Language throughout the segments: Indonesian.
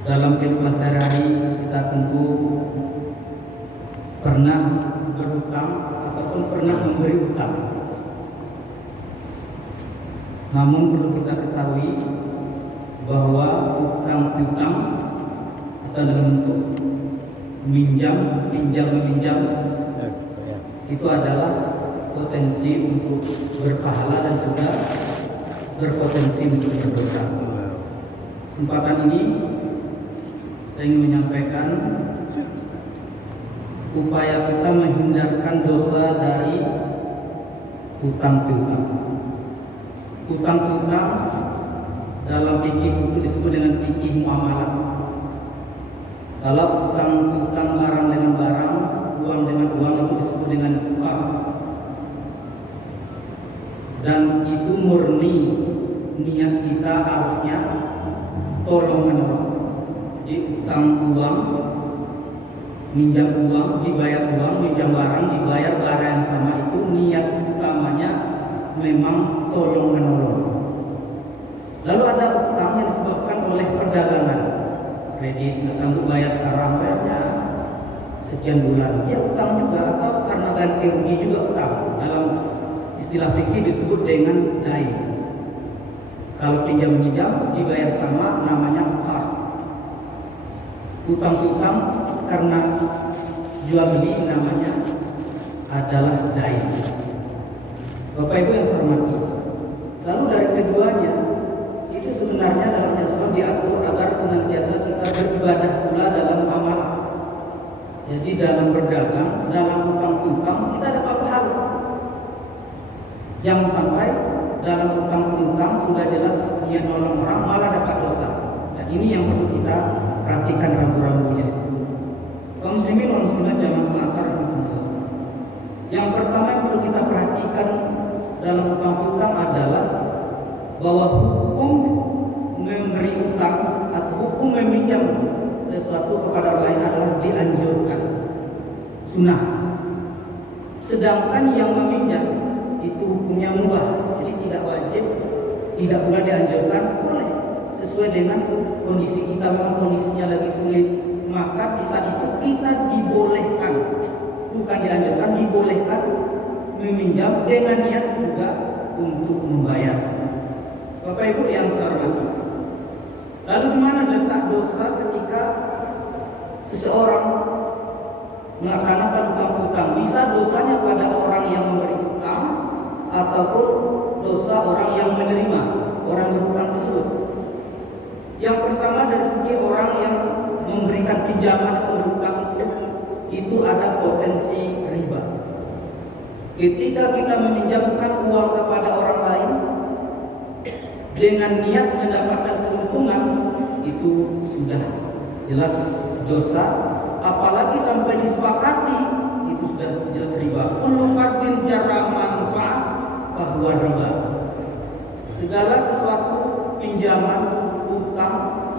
Dalam kehidupan sehari-hari kita tentu pernah berhutang ataupun pernah memberi hutang. Namun perlu kita ketahui bahwa hutang piutang atau dalam bentuk pinjam meminjam itu adalah potensi untuk berpahala dan juga berpotensi untuk berdosa. Kesempatan ini saya ingin menyampaikan upaya kita menghindarkan dosa dari hutang piutang. Hutang piutang dalam fikih itu disebut dengan fikih muamalah. Kalau hutang piutang barang dengan barang, uang dengan uang itu disebut dengan hutang. Dan itu murni niat kita harusnya tolong menolong. Jadi utang uang, minjam uang, dibayar uang, minjam barang, dibayar barang yang sama, itu niat utamanya memang tolong menolong. Lalu ada utang yang disebabkan oleh perdagangan, kredit, nggak sanggup bayar sekarang, bayarnya sekian bulan, ya utang juga, atau karena ganti rugi juga utang. Dalam istilah fikih disebut dengan dain. Kalau pinjam-pinjam dibayar sama namanya qard. Utang-utang karena jual beli namanya adalah dain. Bapak Ibu yang saya hormati, lalu dari keduanya itu sebenarnya dalam Islam diatur agar senantiasa kita beribadah pula dalam amalan. Jadi dalam berdagang, dalam utang-utang kita dapat pahala. Jangan sampai dalam utang-utang sudah jelas niat nolong orang malah dapat dosa. Dan ini yang perlu kita perhatikan rambu-rambunya. Kaum muslimin dan muslimat jamaah selasar. Yang pertama yang perlu kita perhatikan dalam utang-utang adalah bahwa hukum memberi utang atau hukum meminjam sesuatu kepada orang lain adalah dianjurkan, sunnah. Sedangkan yang meminjam itu hukumnya mubah, jadi tidak wajib, tidak pula dianjurkan, boleh sesuai dengan kondisi kita. Memang kondisinya lagi sulit, maka di saat itu kita dibolehkan, bukan dianjurkan, dibolehkan meminjam dengan niat juga untuk membayar. Bapak Ibu yang saya hormati, lalu di mana letak dosa ketika seseorang melaksanakan utang-utang? Bisa dosanya pada orang yang memberi utang ataupun dosa orang yang menerima orang berhutang tersebut. Yang pertama dari segi orang yang memberikan pinjaman atau berhutang itu ada potensi riba. Ketika kita meminjamkan uang kepada orang lain dengan niat mendapatkan keuntungan, itu sudah jelas dosa. Apalagi sampai disepakati, itu sudah jelas riba. Kullu fardin jarra manfaat bahwa riba. Segala sesuatu pinjaman, utang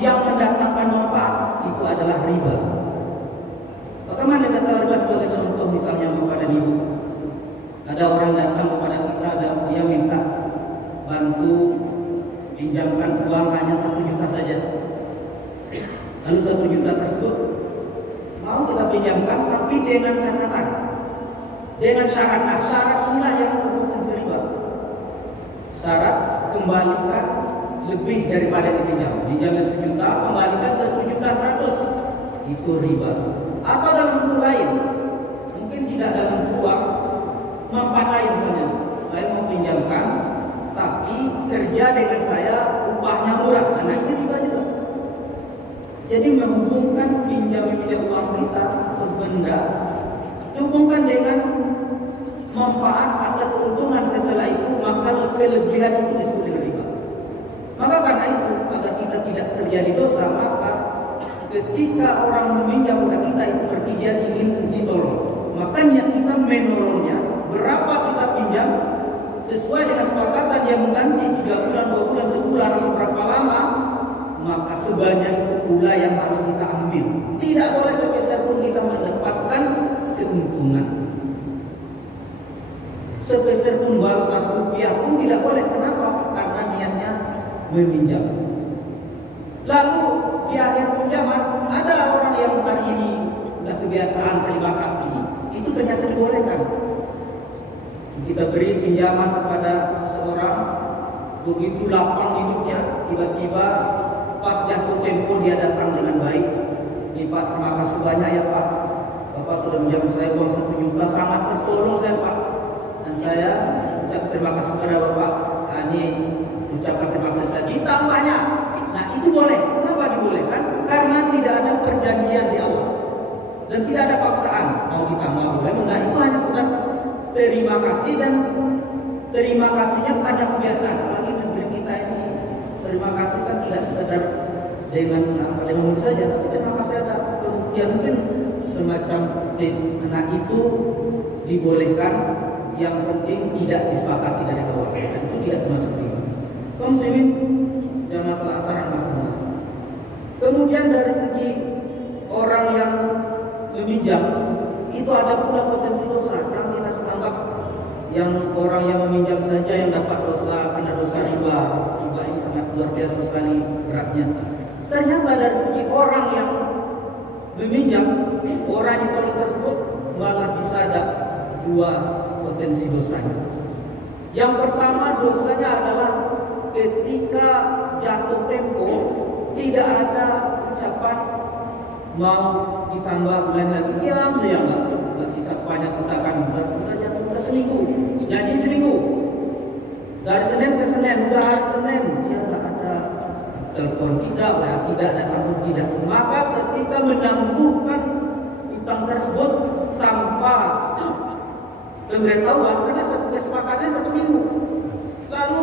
yang mendatangkan manfaat itu adalah riba. Bagaimana kata riba sebagai contoh? Misalnya Bapak dan Ibu, ada orang datang kepada kita dan dia minta bantu pinjamkan uang hanya 1 juta saja. Lalu 1 juta tersebut mau kita pinjamkan, tapi dengan catatan, dengan syarat. Nah, syarat inilah yang berpotensi riba. Syarat kembalikan lebih daripada dipinjam. Pinjamnya 1 juta, kembalikan 1.100.000, itu riba. Atau dalam bentuk lain, mungkin tidak dalam bentuk uang, manfaat lain misalnya. Saya mau pinjamkan, tapi kerja dengan saya upahnya murah. Nah, ini riba juga. Jadi menghubungkan pinjam uang kita atau benda, dihubungkan dengan manfaat atau keuntungan setelah itu, maka kelebihan itu disebut dengan riba. Maka karena itu, agar kita tidak terjadi dosa, maka ketika orang meminjam kepada kita itu berarti dia ingin ditolong. Maka niat kita menolongnya. Berapa kita pinjam sesuai dengan sepakatan dia mengganti 3 bulan, 2 bulan, sebulan, atau berapa lama, maka sebanyak itu pula yang harus kita ambil. Tidak boleh sepeser pun kita mendapatkan keuntungan. Sepeser pun baru 1 rupiah pun tidak boleh. Kenapa? Karena niatnya meminjam. Lalu di akhir pinjaman ada orang yang hari ini sudah kebiasaan terima kasih, itu ternyata dibolehkan. Kita beri pinjaman kepada seseorang, begitu lapang hidupnya, tiba-tiba pas jatuh tempo dia datang dengan baik. Ini Pak, terima kasih banyak ya Pak, Bapak sudah menjamin saya uang 1 juta, sangat tertolong saya Pak, dan saya ucap terima kasih kepada Bapak. Nah, ini ucapkan terima kasih saya ditambahnya. Nah itu boleh. Kenapa dibolehkan? Karena tidak ada perjanjian di awal dan tidak ada paksaan mau ditambah boleh. Nah itu hanya sudah terima kasih, dan terima kasihnya karena kebiasaan. Apalagi negeri kita ini terima kasih kan tidak sekedar dengan mulut saja, tapi terima kasih ada pembuktian, mungkin semacam nah itu dibolehkan. Yang penting tidak disepakati dari awal, dan itu tidak termasuk riba. Kaum muslimin jamaah salat asar rahmatullah. Kemudian dari segi orang yang meminjam, itu ada pula potensi dosa. Yang kita anggap yang orang yang meminjam saja yang dapat dosa karena dosa riba. Riba ini sangat luar biasa sekali beratnya. Ternyata dari segi orang yang meminjam, orang di tolong tersebut malah bisa ada 2 potensi dosanya. Yang pertama dosanya adalah ketika jatuh tempo tidak ada ucapan mau ditambah bulan lagi, diam saja nggak bisa banyak katakan udah seminggu, jadi seminggu dari Senin ke Senin, udah hari Senin dia nggak ada telepon, tidak datang pun tidak. Maka ketika menangguhkan utang tersebut tanpa pemberitahuan, karena kesepakatannya 1 minggu, lalu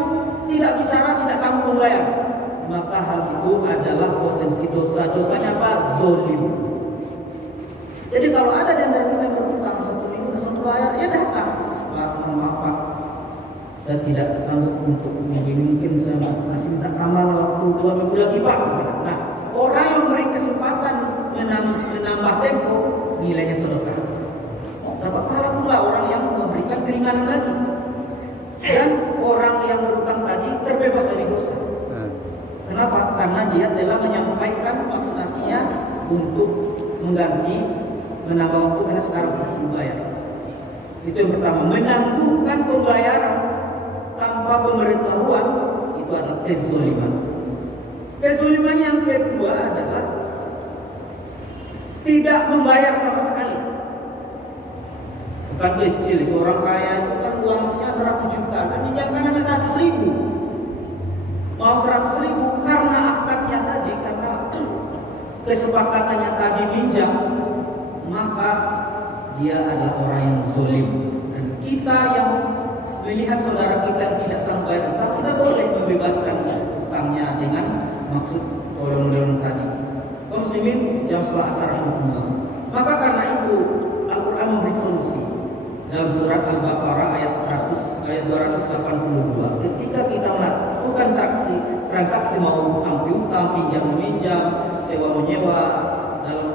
tidak bicara, tidak sanggup membayar, maka hal itu adalah potensi dosa. Dosanya apa? Zolim. Jadi kalau ada yang dari kita berutang 1 minggu langsung bayar, ya datang, Pak, maaf Pak, saya tidak sanggup untuk mungkin saya masih minta tambah waktu 2 minggu lagi Pak. Nah, orang yang memberi kesempatan menambah tempo, nilainya sedekah. Dapat pahala pula orang yang memberikan keringanan lagi, dan orang yang berutang tadi terbebas dari dosa. Kenapa? Karena dia telah menyampaikan maksud hatinya untuk mengganti, menambah waktu karena sekarang harus membayar. Itu yang pertama, menangguhkan pembayaran tanpa pemberitahuan, itu adalah kezaliman. Kezaliman yang kedua adalah tidak membayar sama sekali. Bukan kecil, itu orang kaya itu kan uangnya 100 juta, saya pinjamkan hanya 100.000, mau 100.000 karena akadnya tadi, karena kesepakatannya tadi minjam, maka dia adalah orang yang zalim. Dan kita yang melihat saudara kita yang tidak sanggup bayar utang, kita boleh membebaskan utangnya dengan maksud tolong-menolong tadi. Kaum muslimin yang salat asar rahmatullah. Maka karena itu Al-Quran memberi solusi dalam surat Al-Baqarah ayat 282. Ketika kita melakukan transaksi mau utang piutang, pinjam meminjam, sewa menyewa, dalam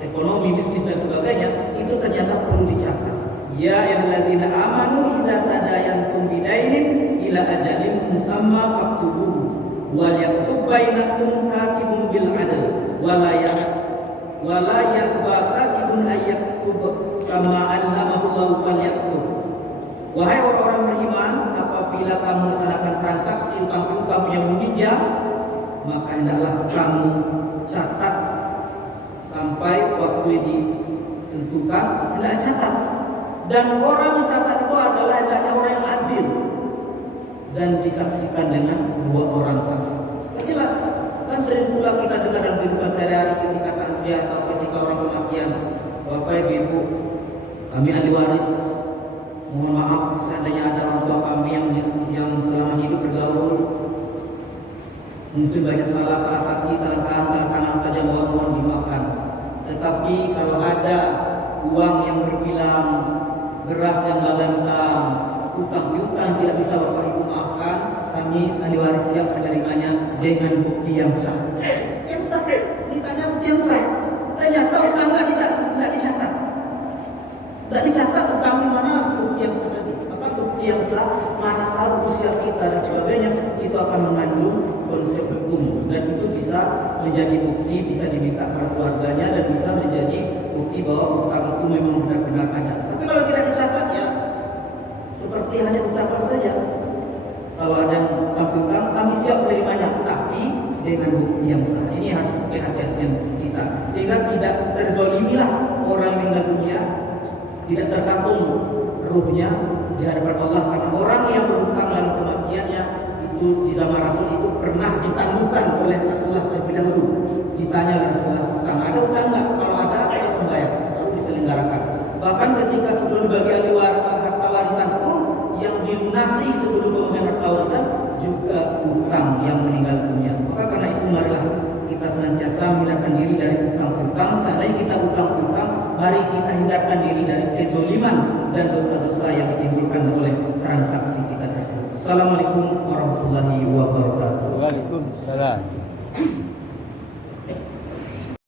ekonomi, bisnis dan sebagainya, itu ternyata perlu dicatat. Ya ayyuhalladzina amanu idza tadayantum bidainin ila ajalin musamma faktubuhu wal yaktub bainakum katibun bil adl wala yakbatibun ayyaktub kama 'allamahu falyaktub. Wahai orang-orang beriman, apabila kamu melaksanakan transaksi utang piutang yang meminjam, maka hendaklah kamu catat sampai waktu ditentukan, hendak catat. Dan orang mencatat itu adalah hendaknya orang yang adil dan disaksikan dengan 2 orang saksi. Jelas, kan sering pula kita dengar dalam kehidupan sehari-hari ketika takziah atau ketika orang kematian, Bapak Ibu, kami ahli waris, mohon maaf seandainya ada orang tua kami yang selama hidup bergaul, mungkin banyak salah hati, tangan saja mohon dimaafkan. Tetapi kalau ada uang yang berbilang, beras yang bagantang, utang piutang tidak bisa Bapak Ibu maafkan, kami ahli waris siap menerimanya dengan bukti yang sah. Yang sah, ditanya bukti yang sah. Ternyata utang tidak dicatat. Tidak dicatat utang di mana bukti yang sah tadi. Maka bukti yang sah, mana tahu usia kita dan sebagainya, itu akan mengandung konsep hukum dan itu bisa menjadi bukti, bisa diminta keluarganya, dan bisa menjadi bukti bahwa utang itu memang benar-benar ada. Tapi kalau tidak dicatat ya seperti hanya ucapan saja. Kalau ada yang utang, kami siap menerimanya, tapi dengan bukti yang sah. Ini harus kehati-hatian kita, sehingga tidak terzolimilah orang yang meninggal dunia, tidak terkapung ruhnya di hadapan Allah, karena orang yang berutang dalam kematiannya itu di zaman Rasul itu pernah ditangguhkan oleh Rasulullah terlebih dahulu. Ditanya Rasulullah, utang ada utang nggak? Kalau ada, saya membayar, lalu diselenggarakan. Bahkan ketika sebelum bagi ahli harta warisan pun yang dilunasi sebelum pemegang harta warisan juga utang yang meninggal dunia. Maka karena itu marilah kita senantiasa menghindarkan diri dari utang-utang. Seandainya kita utang-utang, mari kita hindarkan diri dari kezoliman dan dosa-dosa yang ditimbulkan oleh transaksi kita tersebut. Assalamualaikum warahmatullahi wabarakatuh. Waalaikumsalam.